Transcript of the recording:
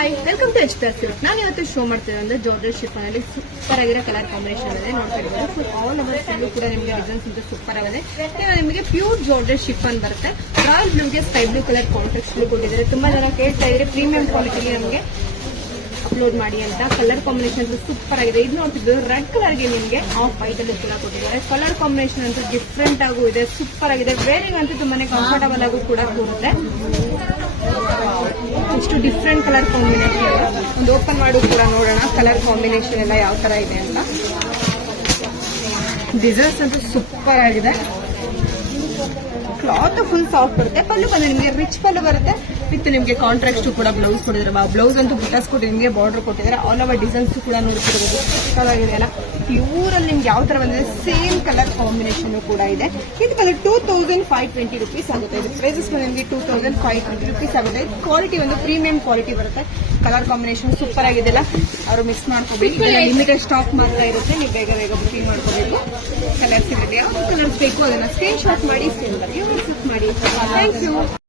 Hi welcome to ಎಚ್ಪರ್ silk. ನಾನು ಇವತ್ತು ಶೋ ಮಾಡ್ತಿದ್ದೆ ಅಂದ್ರೆ ಜಾರ್ಜೆಟ್ ಶಿಫಾನ್ ಅಲ್ಲಿ ಸೂಪರ್ ಆಗಿರೋ ಕಲರ್ ಕಾಂಬಿನೇಷನ್ ಇದೆ ನೋಡ್ತಾ ಇದ್ದೀವಿ. ಆಲ್ ಓವರ್ ಫುಲ್ ಕೂಡ ನಿಮಗೆ ಡಿಸೈನ್ಸ್ ಅಂತ ಸೂಪರ್ ಆಗಿದೆ. ನಿಮಗೆ ಪ್ಯೂರ್ ಜಾರ್ಜೆಟ್ ಶಿಫಾನ್ ಬರುತ್ತೆ. ರಾಯಲ್ ಬ್ಲೂಗೆ ಸ್ಕೈ ಬ್ಲೂ ಕಲರ್ ಕಾಂಟ್ರಾಸ್ಟ್ ಕೊಟ್ಟಿದ್ದಾರೆ. ತುಂಬಾ ಜನ ಕೇಳ್ತಾ ಇದ್ರೆ ಪ್ರೀಮಿಯಂ ಕ್ವಾಲಿಟಿಲಿ ನಮಗೆ ಅಪ್ಲೋಡ್ ಮಾಡಿ ಅಂತ. ಕಲರ್ ಕಾಂಬಿನೇಷನ್ ಸೂಪರ್ ಆಗಿದೆ. ಇದು ನೋಡ್ತಿದ್ದು ರೆಡ್ ಕಲರ್ಗೆ ನಿಮಗೆ ಆಫ್ ವೈಟ್ ಅಲ್ಲಿ ಕೂಡ ಕೊಟ್ಟಿದ್ದಾರೆ. ಕಲರ್ ಕಾಂಬಿನೇಷನ್ ಅಂತ ಡಿಫ್ರೆಂಟ್ ಆಗು ಇದೆ, ಸೂಪರ್ ಆಗಿದೆ. ವೇರಿಂಗ್ ಅಂತೂ ತುಂಬಾನೇ ಕಂಫರ್ಟಬಲ್ ಆಗು ಕೂಡ ಕೂರುತ್ತೆ. ಇಷ್ಟು ಡಿಫ್ರೆಂಟ್ ಕಲರ್ ಕಾಂಬಿನೇಷನ್ ಒಂದು ಓಪನ್ ಮಾಡಿ ಕೂಡ ನೋಡೋಣ ಕಲರ್ ಕಾಂಬಿನೇಷನ್ ಎಲ್ಲ ಯಾವ ತರ ಇದೆ ಅಂತ. ಡಿಸೈನ್ಸ್ ಅಂತೂ ಸೂಪರ್ ಆಗಿದೆ. ಕ್ಲಾತ್ ಫುಲ್ ಸಾಫ್ಟ್ ಬರುತ್ತೆ. ಪಲ್ಲು ಬಂದ್ರೆ ನಿಮಗೆ ರಿಚ್ ಪಲ್ಲು ಬರುತ್ತೆ ವಿತ್ ನಿಮಗೆ ಕಾಂಟ್ರಾಕ್ಟ್ ಕೂಡ ಬ್ಲೌಸ್ ಕೊಟ್ಟಿದ್ದಾರೆ. ಬ್ಲೌಸ್ ಅಂತೂ ಬುಟಾಸ್ ಕೊಟ್ಟು ನಿಮಗೆ ಬಾರ್ಡರ್ ಕೊಟ್ಟಿದ್ದಾರೆ. ಆಲ್ ಓವರ್ ಡಿಸೈನ್ಸ್ ಕೂಡ ನೋಡ್ತಿರ್ಬೋದು. ಚೆನ್ನಾಗಿದೆಯಲ್ಲ, ಪ್ಯೂರ್ ಅಲ್ಲಿ ನಿಮ್ಗೆ ಯಾವ ತರ ಬಂದಿದೆ ಸೇಮ್ ಕಲರ್ ಕಾಂಬಿನೇಷನ್ ಕೂಡ ಇದೆ. ಇದು ಬಂದು 2520 rupees ಆಗುತ್ತೆ. ಇದು ಪ್ರೈಸಸ್ ನಿಮಗೆ 2520 rupees ಆಗುತ್ತೆ. ಕ್ವಾಲಿಟಿ ಒಂದು ಪ್ರೀಮಿಯಂ ಕ್ವಾಲಿಟಿ ಬರುತ್ತೆ. ಕಲರ್ ಕಾಂಬಿನೇಷನ್ ಸೂಪರ್ ಆಗಿದೆಲ್ಲ, ಅವರು ಮಿಕ್ಸ್ ಮಾಡ್ಕೋಬೇಕು. ಲಿಮಿಟೆಡ್ ಸ್ಟಾಕ್ ಮಾತ್ರ ಇರುತ್ತೆ. ನೀವು ಬೇಗ ಬೇಗ ಬುಕಿಂಗ್ ಮಾಡ್ಕೋಬೇಕು. ಕಲರ್ಸ್ ಇರುತ್ತೆ. ಯಾವ ಕಲರ್ಸ್ ಬೇಕು ಅದನ್ನ ಸ್ಕ್ರೀನ್ ಶಾಟ್ ಮಾಡಿ ಸೆಂಡ್ ಮಾಡಿ. Thank you.